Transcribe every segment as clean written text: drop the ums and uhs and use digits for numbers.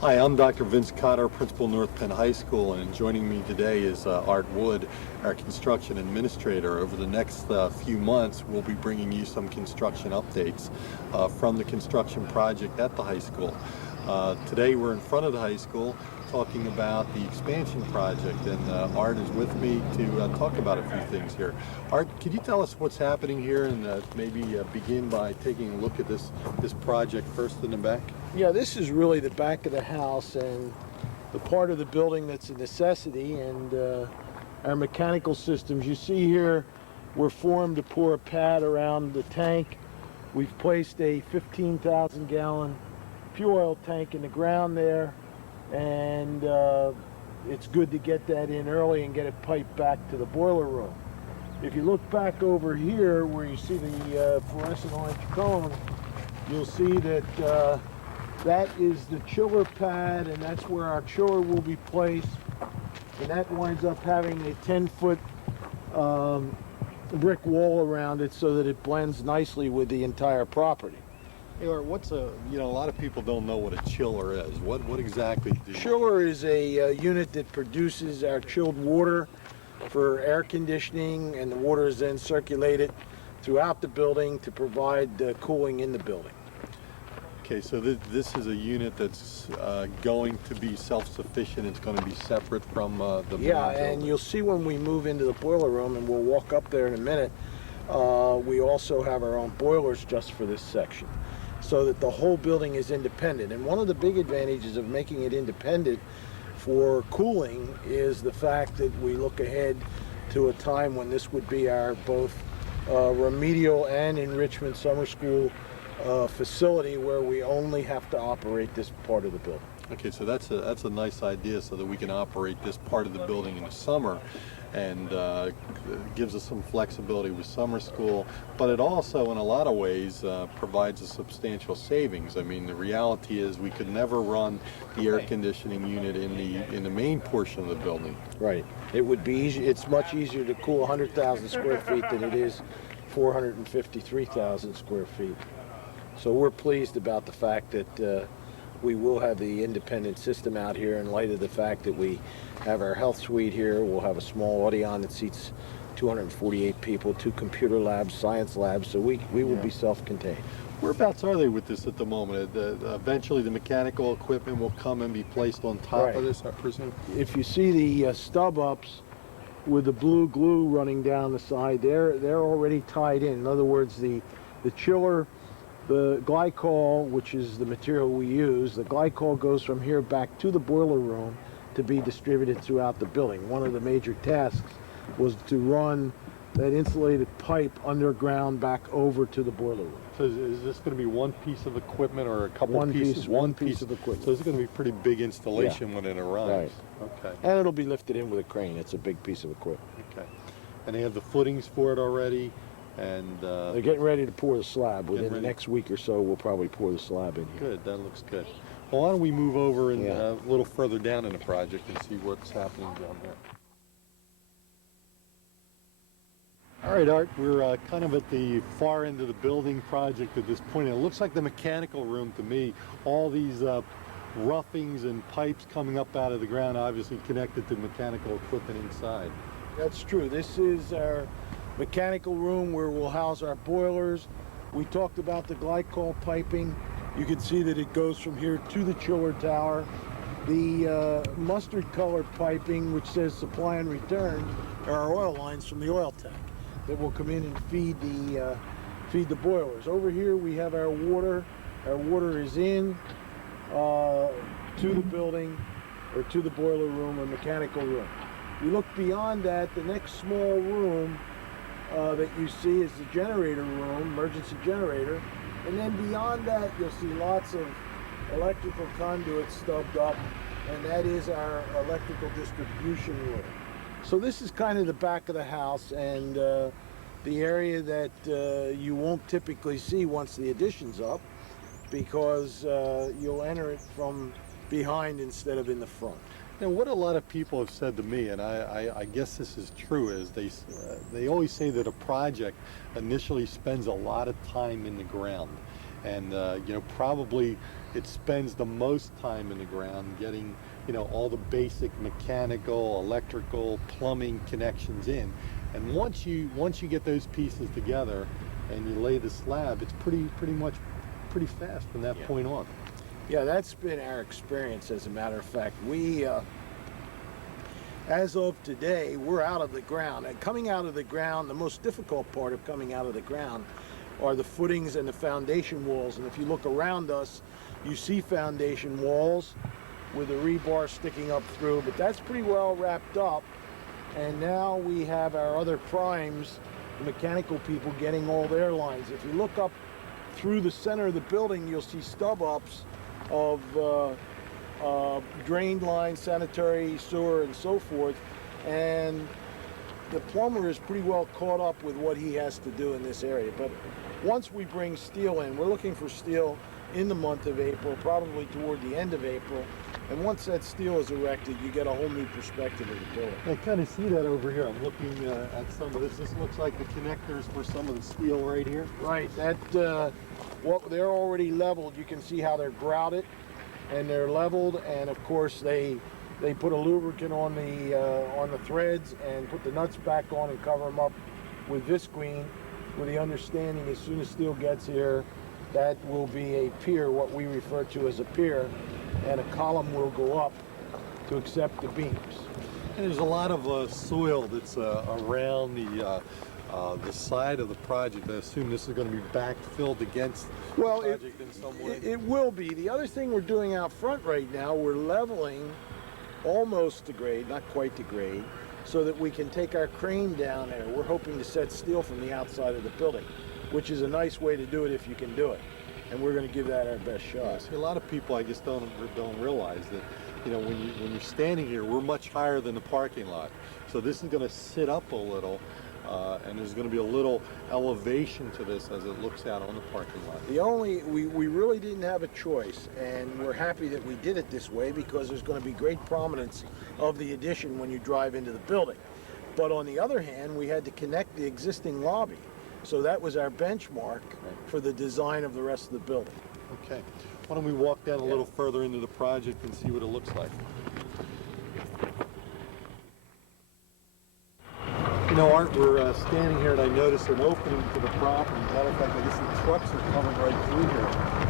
Hi, I'm Dr. Vince Cotter, Principal North Penn High School, and joining me today is Art Wood, our construction administrator. Over the next few months, we'll be bringing you some construction updates from the construction project at the high school. Today we're in front of the high school talking about the expansion project, and Art is with me to talk about a few things here. Art, could you tell us what's happening here and maybe begin by taking a look at this project first in the back? Yeah, this is really the back of the house and the part of the building that's a necessity, and our mechanical systems. You see here, we're formed to pour a pad around the tank. We've placed a 15,000 gallon fuel oil tank in the ground there, and it's good to get that in early and get it piped back to the boiler room. If you look back over here where you see the fluorescent orange cone, you'll see that that is the chiller pad, and that's where our chiller will be placed. And that winds up having a 10-foot brick wall around it so that it blends nicely with the entire property. Hey, Art, what's a lot of people don't know what a chiller is. What exactly do you... Chiller is a unit that produces our chilled water for air conditioning, and the water is then circulated throughout the building to provide cooling in the building. Okay, so this is a unit that's going to be self-sufficient. It's going to be separate from the main Yeah, building. and you'll see when we move into the boiler room, and we'll walk up there in a minute, we also have our own boilers just for this section, so that the whole building is independent. And one of the big advantages of making it independent for cooling is the fact that we look ahead to a time when this would be our both remedial and enrichment summer school facility, where we only have to operate this part of the building. Okay, so that's a nice idea, so that we can operate this part of the building in the summer, and gives us some flexibility with summer school. But it also, in a lot of ways, provides a substantial savings. I mean, the reality is we could never run the air conditioning unit in the main portion of the building. Right. It would be easy. It's much easier to cool 100,000 square feet than it is 453,000 square feet. So we're pleased about the fact that we will have the independent system out here, in light of the fact that we have our health suite here. We'll have a small Audion that seats 248 people, 2 computer labs, science labs, so we will be self-contained. Whereabouts are they with this at the moment? Eventually the mechanical equipment will come and be placed on top of this, I presume? If you see the stub-ups with the blue glue running down the side, they're already tied in. In other words, the chiller, the glycol, which is the material we use, the glycol goes from here back to the boiler room to be distributed throughout the building. One of the major tasks was to run that insulated pipe underground back over to the boiler room. So is this going to be one piece of equipment or a couple pieces? One piece of equipment. So this is going to be a pretty big installation when it arrives. Right. Okay. And it'll be lifted in with a crane. It's a big piece of equipment. Okay. And they have the footings for it already? And they're getting ready to pour the slab. Within the next week or so, we'll probably pour the slab in here. Good, that looks good. Well, why don't we move over and a little further down in the project and see what's happening down there. All right, Art, we're kind of at the far end of the building project at this point. It looks like the mechanical room to me. All these roughings and pipes coming up out of the ground, obviously connected to mechanical equipment inside. That's true. This is our mechanical room where we'll house our boilers. We talked about the glycol piping. You can see that it goes from here to the chiller tower. The mustard colored piping, which says supply and return, are our oil lines from the oil tank that will come in and feed the boilers. Over here we have our water. Our water is in to the building, or to the boiler room or mechanical room. You look beyond that, the next small room that you see is the generator room, emergency generator, and then beyond that you'll see lots of electrical conduits stubbed up, and that is our electrical distribution room. So this is kind of the back of the house, and the area that you won't typically see once the addition's up, because you'll enter it from behind instead of in the front. And what a lot of people have said to me, and I guess this is true, is they always say that a project initially spends a lot of time in the ground. And probably it spends the most time in the ground getting, you know, all the basic mechanical, electrical, plumbing connections in. And once you get those pieces together and you lay the slab, it's pretty fast from that point on. Yeah, that's been our experience. As a matter of fact, we as of today, we're out of the ground. And coming out of the ground, the most difficult part of coming out of the ground are the footings and the foundation walls. And if you look around us, you see foundation walls with the rebar sticking up through, but that's pretty well wrapped up. And now we have our other primes, the mechanical people, getting all their lines. If you look up through the center of the building, you'll see stub ups of drain lines, sanitary sewer, and so forth. And the plumber is pretty well caught up with what he has to do in this area. But once we bring steel in, we're looking for steel in the month of April, probably toward the end of April. And once that steel is erected, you get a whole new perspective of the building. I kind of see that over here. I'm looking at some of this. This looks like the connectors for some of the steel right here. Right. That what they're already leveled. You can see how they're grouted and they're leveled. And of course, they put a lubricant on the threads and put the nuts back on and cover them up with visqueen, with the understanding as soon as steel gets here, that will be a pier, what we refer to as a pier, and a column will go up to accept the beams. And there's a lot of soil that's around the side of the project. I assume this is going to be backfilled against the project in some way. It will be. The other thing we're doing out front right now, we're leveling almost to grade, not quite to grade, so that we can take our crane down there. We're hoping to set steel from the outside of the building, which is a nice way to do it if you can do it. And we're going to give that our best shot. See, a lot of people, I guess, don't realize that, you know, when you're standing here, we're much higher than the parking lot. So this is going to sit up a little, and there's going to be a little elevation to this as it looks out on the parking lot. We really didn't have a choice, and we're happy that we did it this way because there's going to be great prominence of the addition when you drive into the building. But on the other hand, we had to connect the existing lobby. So that was our benchmark for the design of the rest of the building. Okay. Why don't we walk down a little further into the project and see what it looks like. You know, Art, we're standing here and I noticed an opening to the property. Matter of fact, I guess the trucks are coming right through here.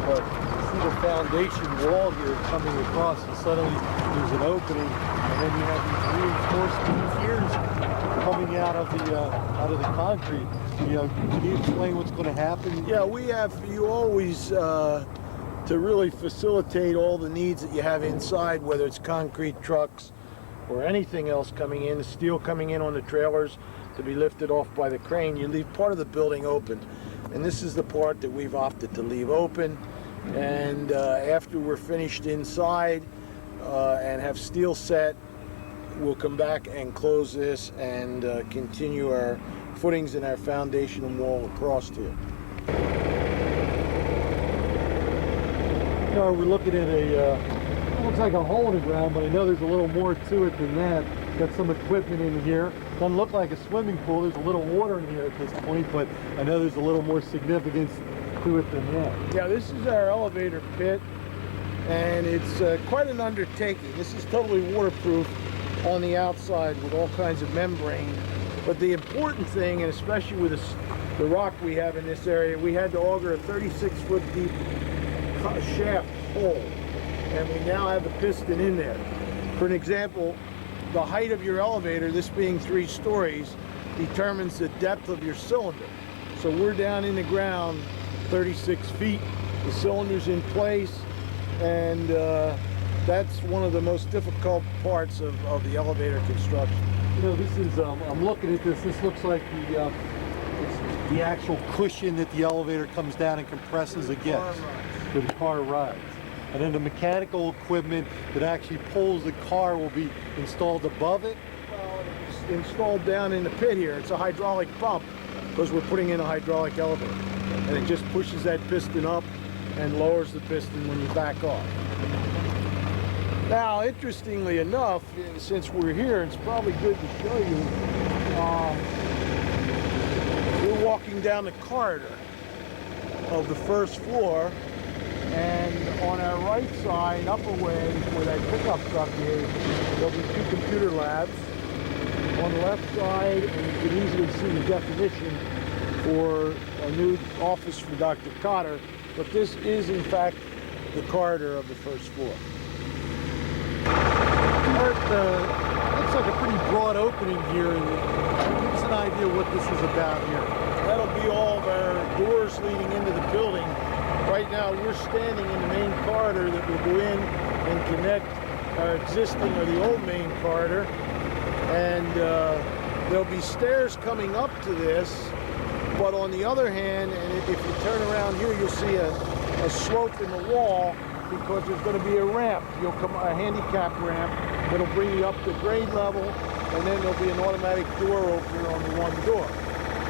But you see the foundation wall here coming across, and suddenly there's an opening, and then you have these reinforced piers coming out of the concrete. You know, can you explain what's going to happen? Yeah, you always to really facilitate all the needs that you have inside, whether it's concrete trucks or anything else coming in, steel coming in on the trailers to be lifted off by the crane, you leave part of the building open. And this is the part that we've opted to leave open. And after we're finished inside and have steel set, we'll come back and close this and continue our footings and our foundation and wall across here. You know, we're looking at it looks like a hole in the ground, but I know there's a little more to it than that. Got some equipment in here. Doesn't look like a swimming pool. There's a little water in here at this point, but I know there's a little more significance to it than that. Yeah, this is our elevator pit, and it's quite an undertaking. This is totally waterproof on the outside with all kinds of membrane. But the important thing, and especially with the rock we have in this area, we had to auger a 36-foot deep shaft hole, and we now have the piston in there. For an example, the height of your elevator, this being 3 stories, determines the depth of your cylinder. So we're down in the ground 36 feet, the cylinder's in place, and that's one of the most difficult parts of the elevator construction. You know, this is, I'm looking at this, this looks like the actual cushion that the elevator comes down and compresses against for the car rides. And then the mechanical equipment that actually pulls the car will be installed above it? Well, it's installed down in the pit here. It's a hydraulic pump because we're putting in a hydraulic elevator. And it just pushes that piston up and lowers the piston when you back off. Now, interestingly enough, since we're here, it's probably good to show you. We're walking down the corridor of the first floor, And on our right side, upper way, where that pickup truck is, there'll be 2 computer labs. On the left side, and you can easily see the definition for a new office for Dr. Cotter, but this is in fact the corridor of the first floor. Looks like a pretty broad opening here, and give us an idea what this is about here. That'll be all of our doors leading into the building. Right now we're standing in the main corridor that will go in and connect our existing or the old main corridor, and there'll be stairs coming up to this, but on the other hand, and if you turn around here, you'll see a slope in the wall, because there's going to be a ramp. You'll come a handicap ramp that'll bring you up to grade level, and then there'll be an automatic door opener on the one door.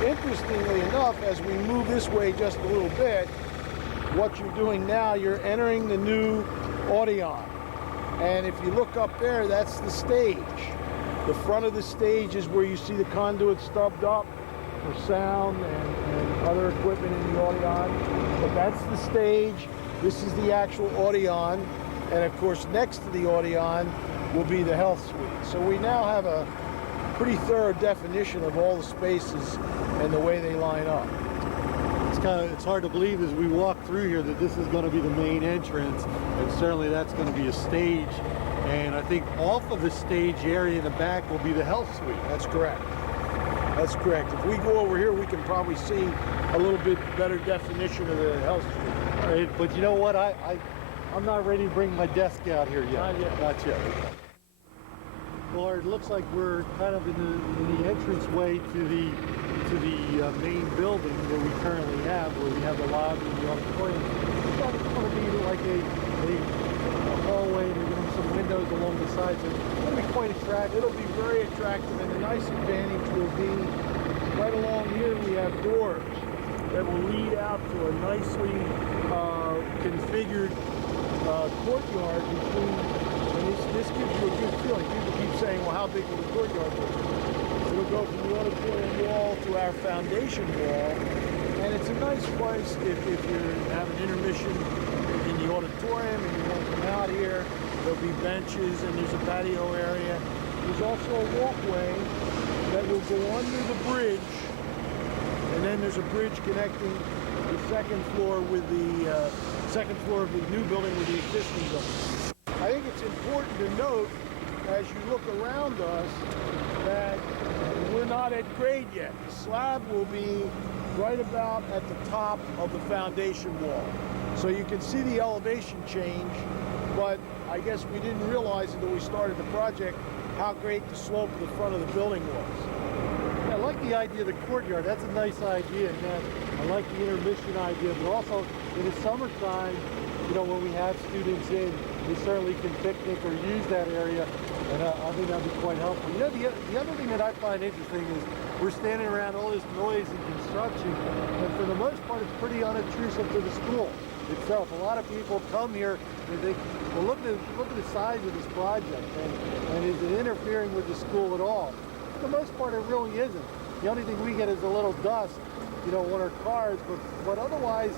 Interestingly enough, as we move this way just a little bit, what you're doing now, you're entering the new Audion. And if you look up there, that's the stage. The front of the stage is where you see the conduit stubbed up for sound and other equipment in the Audion. But that's the stage. This is the actual Audion. And of course, next to the Audion will be the health suite. So we now have a pretty thorough definition of all the spaces and the way they line up. It's hard to believe as we walk through here that this is going to be the main entrance, and certainly that's going to be a stage. And I think off of the stage area in the back will be the health suite. That's correct. That's correct. If we go over here, we can probably see a little bit better definition of the health suite. All right, but you know what? I'm not ready to bring my desk out here yet. Not yet. Not yet. Well, it looks like we're kind of in the entranceway to the main building that we currently have, where we have the lobby and the auditorium. It's going to be like a hallway, and there's going to be some windows along the sides. So it's going to be quite attractive. It'll be very attractive, and the nice advantage will be right along here we have doors that will lead out to a nicely configured courtyard between, and this gives you a good feeling. People keep saying, well, how big will the courtyard be? It'll go from the auditorium wall to our foundation wall, and it's a nice place if you have an intermission in the auditorium and you want to come out here. There'll be benches and there's a patio area. There's also a walkway that will go under the bridge, and then there's a bridge connecting the second floor with the second floor of the new building with the existing building. I think it's important to note as you look around us that we're not at grade yet. The slab will be right about at the top of the foundation wall. So you can see the elevation change, but I guess we didn't realize until we started the project how great the slope of the front of the building was. I like the idea of the courtyard. That's a nice idea. And I like the intermission idea, but also in the summertime, you know, when we have students in, they certainly can picnic or use that area, and I think that'd be quite helpful. You know, the other thing that I find interesting is we're standing around all this noise and construction, and for the most part, it's pretty unobtrusive to the school itself. A lot of people come here and think, well, look at the size of this project, and is it interfering with the school at all? For the most part, it really isn't. The only thing we get is a little dust, you know, on our cars, but otherwise,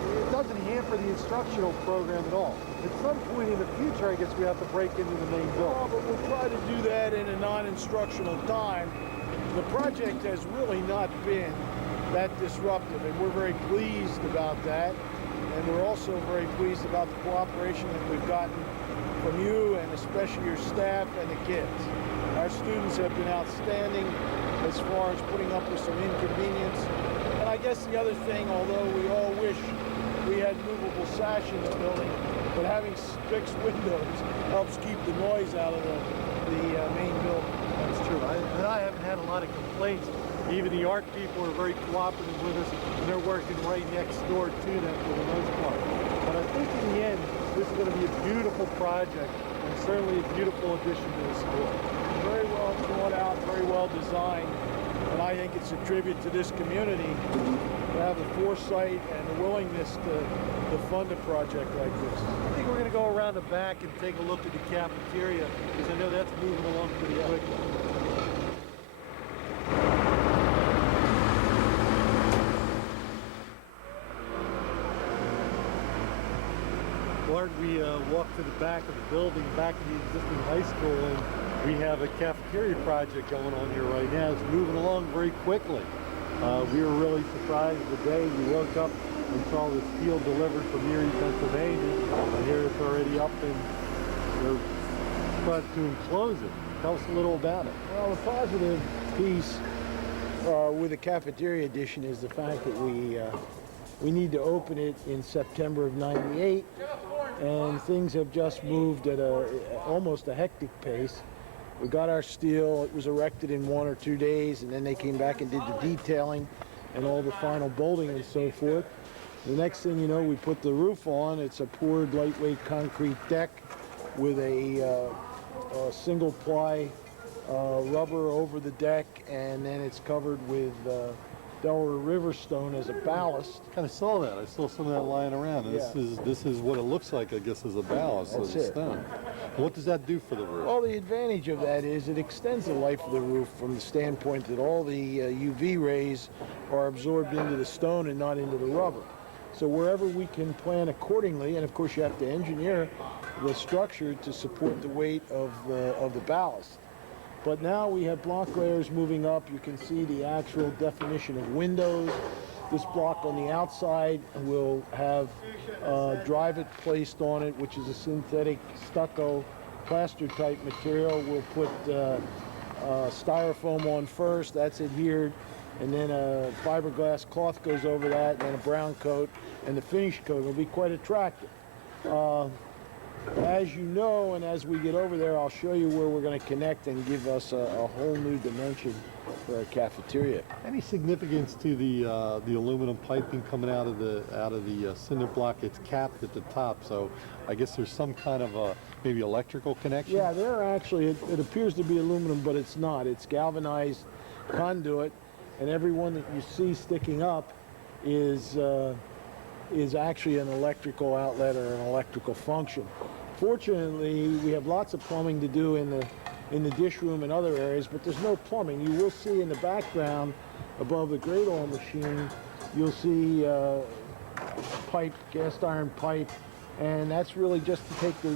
it doesn't hamper the instructional program at all. At some point in the future, I guess we have to break into the main building. Well, but we'll try to do that in a non-instructional time. The project has really not been that disruptive, and we're very pleased about that. And we're also very pleased about the cooperation that we've gotten from you, and especially your staff and the kids. Our students have been outstanding as far as putting up with some inconvenience. And I guess the other thing, although we all wish we had movable sash in the building, but having fixed windows helps keep the noise out of the main building. That's true. I haven't had a lot of complaints. Even the art people are very cooperative with us, and they're working right next door to them for the most part. But I think in the end, this is going to be a beautiful project, and certainly a beautiful addition to the school. Very well thought out, very well designed, and I think it's a tribute to this community to have the foresight and the willingness to fund a project like this. I think we're going to go around the back and take a look at the cafeteria, because I know that's moving along pretty quickly. Art, we walked to the back of the building, back of the existing high school, and we have a cafeteria project going on here right now. It's moving along very quickly. We were really surprised the day we woke up and saw this steel delivered from Erie, Pennsylvania, and here it's already up and they're starting to enclose it. Tell us a little about it. Well, the positive piece with the cafeteria addition is the fact that we need to open it in September of '98, and things have just moved at almost a hectic pace. We got our steel, it was erected in 1 or 2 days, and then they came back and did the detailing and all the final bolting and so forth. The next thing you know, we put the roof on. It's a poured lightweight concrete deck with a single ply rubber over the deck, and then it's covered with Delaware River stone as a ballast. Kind of saw that. I saw some of that lying around. And Yeah. This is what it looks like, I guess, as a ballast of That's the it. stone. What does that do for the roof? Well, the advantage of that is it extends the life of the roof from the standpoint that all the UV rays are absorbed into the stone and not into the rubber. So wherever we can plan accordingly, and of course you have to engineer the structure to support the weight of the ballast. But now we have block layers moving up. You can see the actual definition of windows. This block on the outside will have drive-it placed on it, which is a synthetic stucco plaster type material. We'll put styrofoam on first, that's adhered, and then a fiberglass cloth goes over that, and then a brown coat, and the finish coat will be quite attractive. As you know, and as we get over there, I'll show you where we're going to connect and give us a whole new dimension for our cafeteria. Any significance to the aluminum piping coming out of the cinder block? It's capped at the top, so I guess there's some kind of maybe electrical connection. Yeah, there actually it appears to be aluminum, but it's not. It's galvanized conduit, and every one that you see sticking up is actually an electrical outlet or an electrical function. Fortunately, we have lots of plumbing to do in the dish room and other areas, but there's no plumbing. You will see in the background above the grate oil machine, you'll see pipe, cast iron pipe, and that's really just to take the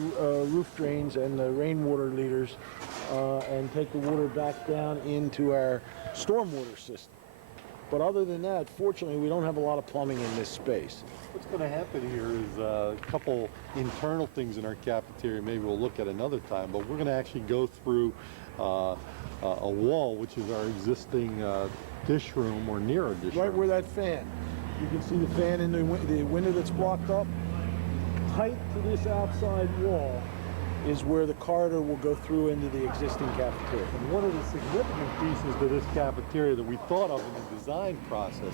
roof drains and the rainwater leaders and take the water back down into our stormwater system. But other than that, fortunately, we don't have a lot of plumbing in this space. What's going to happen here is a couple internal things in our cafeteria. Maybe we'll look at another time, but we're going to actually go through a wall, which is our existing dish room, or near our dish room. Right where that fan. You can see the fan in the window that's blocked up. Tight to this outside wall is where the corridor will go through into the existing cafeteria. And one of the significant pieces to this cafeteria that we thought of in the design process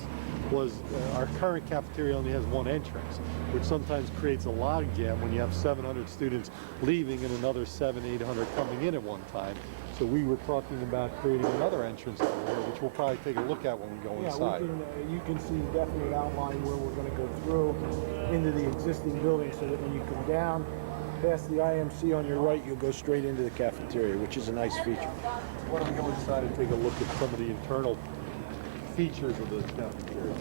was our current cafeteria only has one entrance, which sometimes creates a logjam when you have 700 students leaving and another 700-800 coming in at one time. So we were talking about creating another entrance over here, which we'll probably take a look at when we go inside. You can see a definite outline where we're going to go through into the existing building, so that when you come down past the IMC on your right, you'll go straight into the cafeteria, which is a nice feature. Why don't we go inside and take a look at some of the internal features of the cafeteria?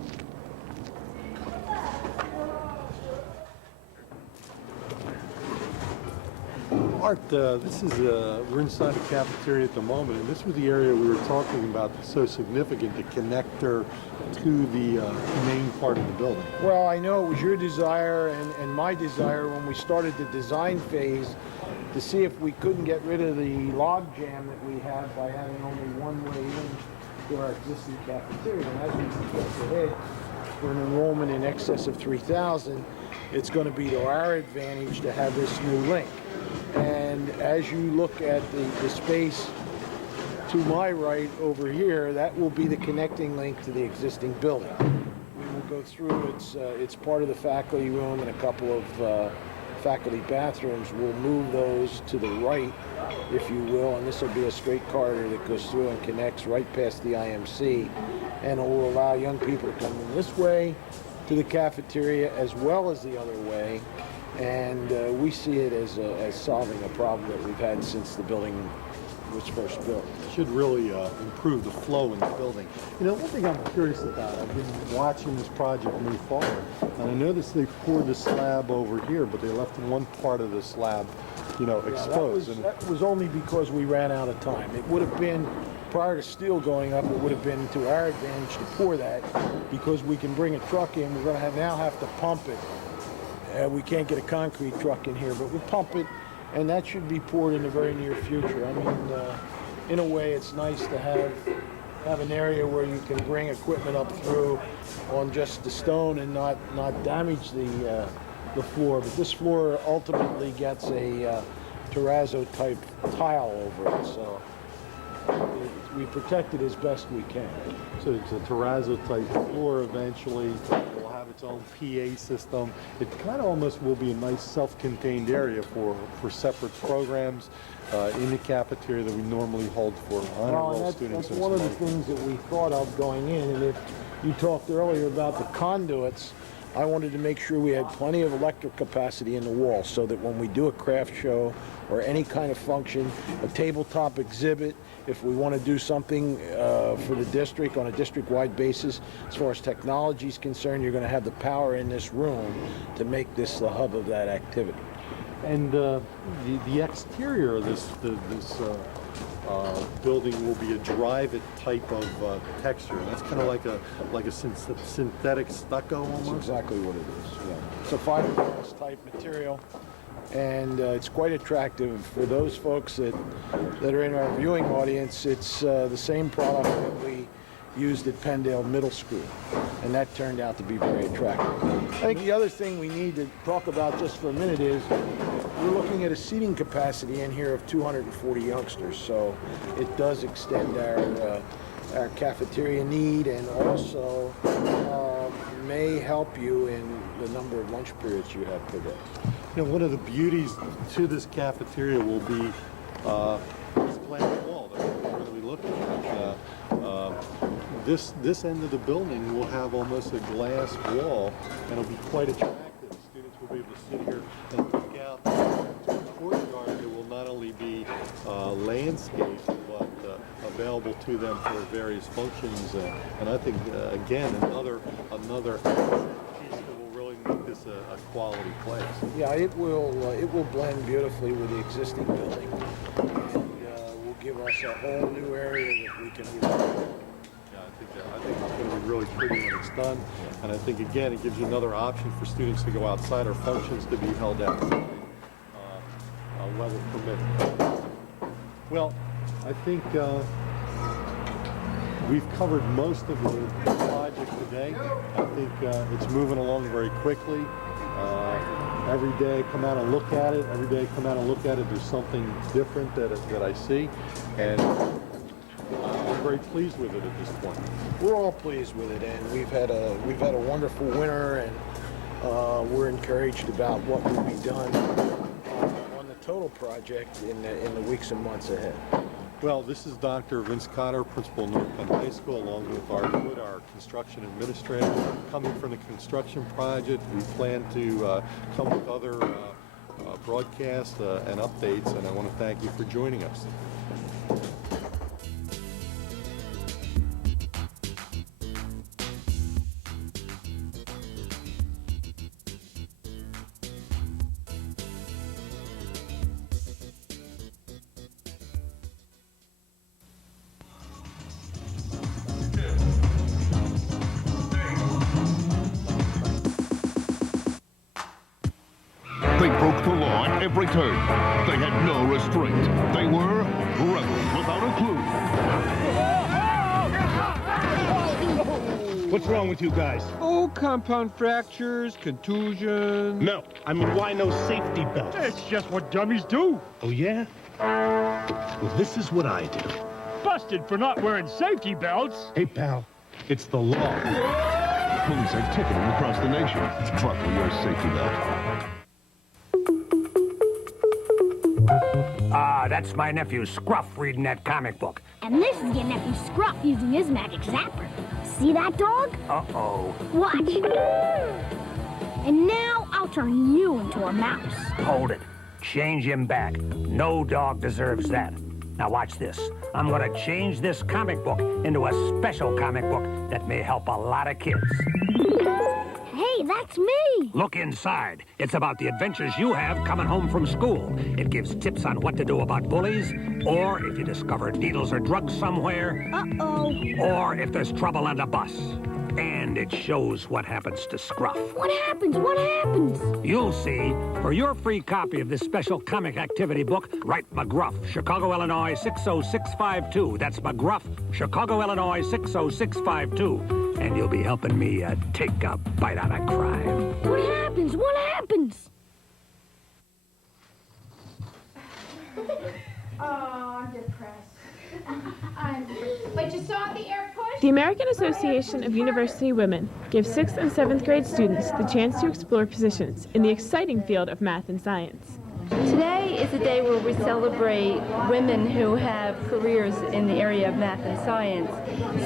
Art, this is we're inside the cafeteria at the moment, and this was the area we were talking about that's so significant, the connector to the main part of the building. Well, I know it was your desire and my desire when we started the design phase to see if we couldn't get rid of the log jam that we have by having only one way in to our existing cafeteria. And as we progress ahead for an enrollment in excess of 3,000, it's going to be to our advantage to have this new link. And as you look at the space to my right over here, that will be the connecting link to the existing building. We will go through, it's part of the faculty room and a couple of faculty bathrooms. We'll move those to the right, if you will, and this will be a straight corridor that goes through and connects right past the IMC, and it will allow young people to come in this way to the cafeteria as well as the other way. And we see it as solving a problem that we've had since the building was first built. Should really improve the flow in the building. You know, one thing I'm curious about, I've been watching this project move forward, and I noticed they poured the slab over here, but they left one part of the slab, you know, exposed. That was only because we ran out of time. It would have been, prior to steel going up, it would have been to our advantage to pour that, because we can bring a truck in. We're going to now have to pump it. We can't get a concrete truck in here, but we'll pump it, and that should be poured in the very near future. I mean, in a way, it's nice to have an area where you can bring equipment up through on just the stone and not damage the floor. But this floor ultimately gets a terrazzo type tile over it, so we protect it as best we can. So it's a terrazzo type floor eventually. It'll have its own PA system. It kind of almost will be a nice self-contained area for separate programs in the cafeteria that we normally hold for honor roll students. That's one of the things that we thought of going in. And if you talked earlier about the conduits, I wanted to make sure we had plenty of electric capacity in the wall so that when we do a craft show or any kind of function, a tabletop exhibit, if we want to do something for the district on a district-wide basis, as far as technology is concerned, you're going to have the power in this room to make this the hub of that activity. And the exterior of this building will be a drive-it type of texture. That's kind of like a synthetic stucco almost. That's exactly what it is. Yeah. It's a fiberglass type material, and it's quite attractive for those folks that are in our viewing audience. It's the same product that we used at Penndale Middle School, and that turned out to be very attractive. I think the other thing we need to talk about just for a minute is we're looking at a seating capacity in here of 240 youngsters, so it does extend our cafeteria need, and also may help you in the number of lunch periods you have per day. You know, one of the beauties to this cafeteria will be this glass wall that we're going to be looking at. This end of the building will have almost a glass wall, and it'll be quite attractive. Students will be able to sit here and look out to the courtyard. It will not only be landscaped, but available to them for various functions. And I think, again, another piece that will really make this a quality place. Yeah, it will blend beautifully with the existing building, and will give us a whole new area that we can use. I think it's going to be really pretty when it's done, and I think, again, it gives you another option for students to go outside or functions to be held outside, weather permitting. Well, I think we've covered most of the project today. I think it's moving along very quickly. Every day I come out and look at it. There's something different that I see, and I'm very pleased with it at this point. We're all pleased with it, and we've had a wonderful winter, and we're encouraged about what will be done on the total project in the weeks and months ahead. Well, this is Dr. Vince Cotter, Principal of North Penn High School, along with Art Wood, our construction administrator. Coming from the construction project, we plan to come with other broadcasts and updates, and I want to thank you for joining us. They broke the law at every turn. They had no restraint. They were rebels without a clue. What's wrong with you guys? Oh, compound fractures, contusions. No, I mean, why no safety belts? It's just what dummies do. Oh, yeah? Well, this is what I do. Busted for not wearing safety belts. Hey, pal, it's the law. Police are ticketing across the nation. Buckle your safety belt. That's my nephew Scruff reading that comic book. And this is your nephew Scruff using his magic zapper. See that, dog? Uh-oh. Watch. And now I'll turn you into a mouse. Hold it. Change him back. No dog deserves that. Now watch this. I'm going to change this comic book into a special comic book that may help a lot of kids. Hey, that's me! Look inside. It's about the adventures you have coming home from school. It gives tips on what to do about bullies, or if you discover needles or drugs somewhere. Uh-oh. Or if there's trouble on the bus. And it shows what happens to Scruff. What happens? What happens? You'll see. For your free copy of this special comic activity book, write McGruff, Chicago, Illinois, 60652. That's McGruff, Chicago, Illinois, 60652. And you'll be helping me take a bite out of crime. What happens? What happens? Oh, I'm depressed. But you saw the air push? The American Association of University Women gives 6th and 7th grade students the chance to explore positions in the exciting field of math and science. Today is a day where we celebrate women who have careers in the area of math and science.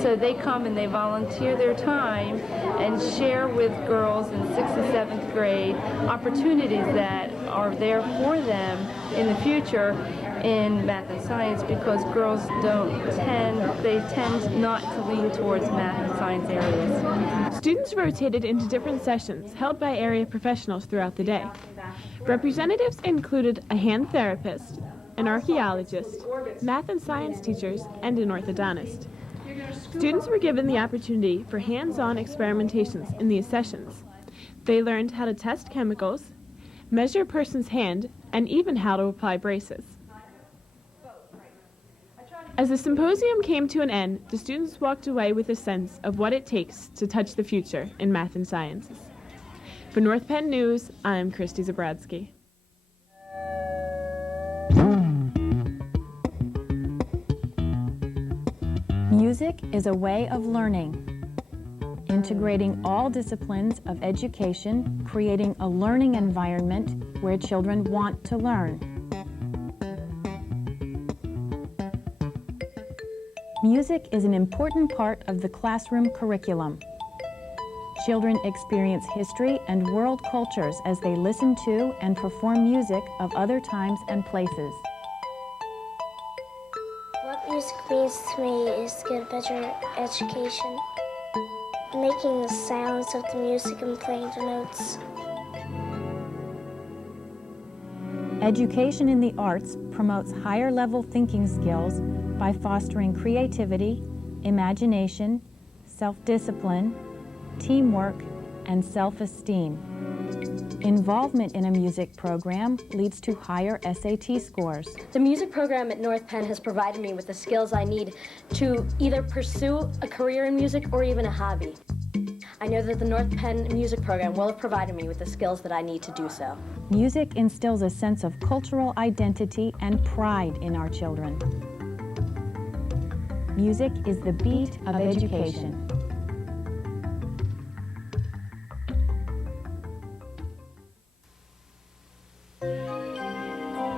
So they come and they volunteer their time and share with girls in 6th and 7th grade opportunities that are there for them in the future in math and science, because girls tend not to lean towards math and science areas. Students rotated into different sessions held by area professionals throughout the day. Representatives included a hand therapist, an archaeologist, math and science teachers, and an orthodontist. Students were given the opportunity for hands-on experimentations in these sessions. They learned how to test chemicals, measure a person's hand, and even how to apply braces. As the symposium came to an end, the students walked away with a sense of what it takes to touch the future in math and sciences. For North Penn News, I'm Christy Zabradsky. Music is a way of learning, integrating all disciplines of education, creating a learning environment where children want to learn. Music is an important part of the classroom curriculum. Children experience history and world cultures as they listen to and perform music of other times and places. What music means to me is to get a better education, making the sounds of the music and playing the notes. Education in the arts promotes higher-level thinking skills by fostering creativity, imagination, self-discipline, teamwork, and self-esteem. Involvement in a music program leads to higher SAT scores. The music program at North Penn has provided me with the skills I need to either pursue a career in music or even a hobby. I know that the North Penn music program will have provided me with the skills that I need to do so. Music instills a sense of cultural identity and pride in our children. Music is the beat of education.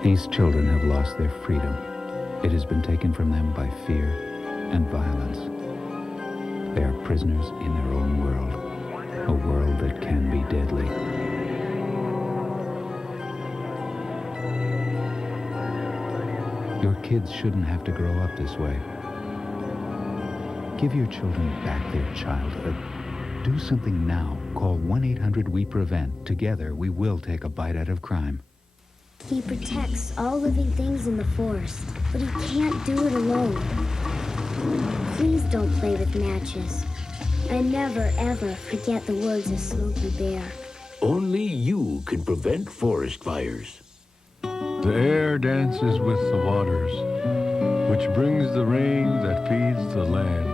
These children have lost their freedom. It has been taken from them by fear and violence. They are prisoners in their own world, a world that can be deadly. Your kids shouldn't have to grow up this way. Give your children back their childhood. Do something now. Call 1-800-WE-PREVENT. Together, we will take a bite out of crime. He protects all living things in the forest, but he can't do it alone. Please don't play with matches. And never, ever forget the words of Smokey Bear. Only you can prevent forest fires. The air dances with the waters, which brings the rain that feeds the land,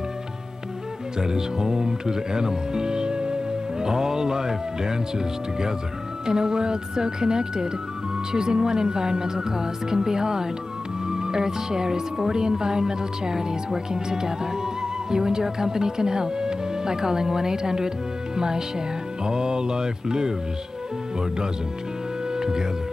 that is home to the animals. All life dances together. In a world so connected, choosing one environmental cause can be hard. EarthShare is 40 environmental charities working together. You and your company can help by calling 1-800-MY-SHARE. All life lives, or doesn't, together.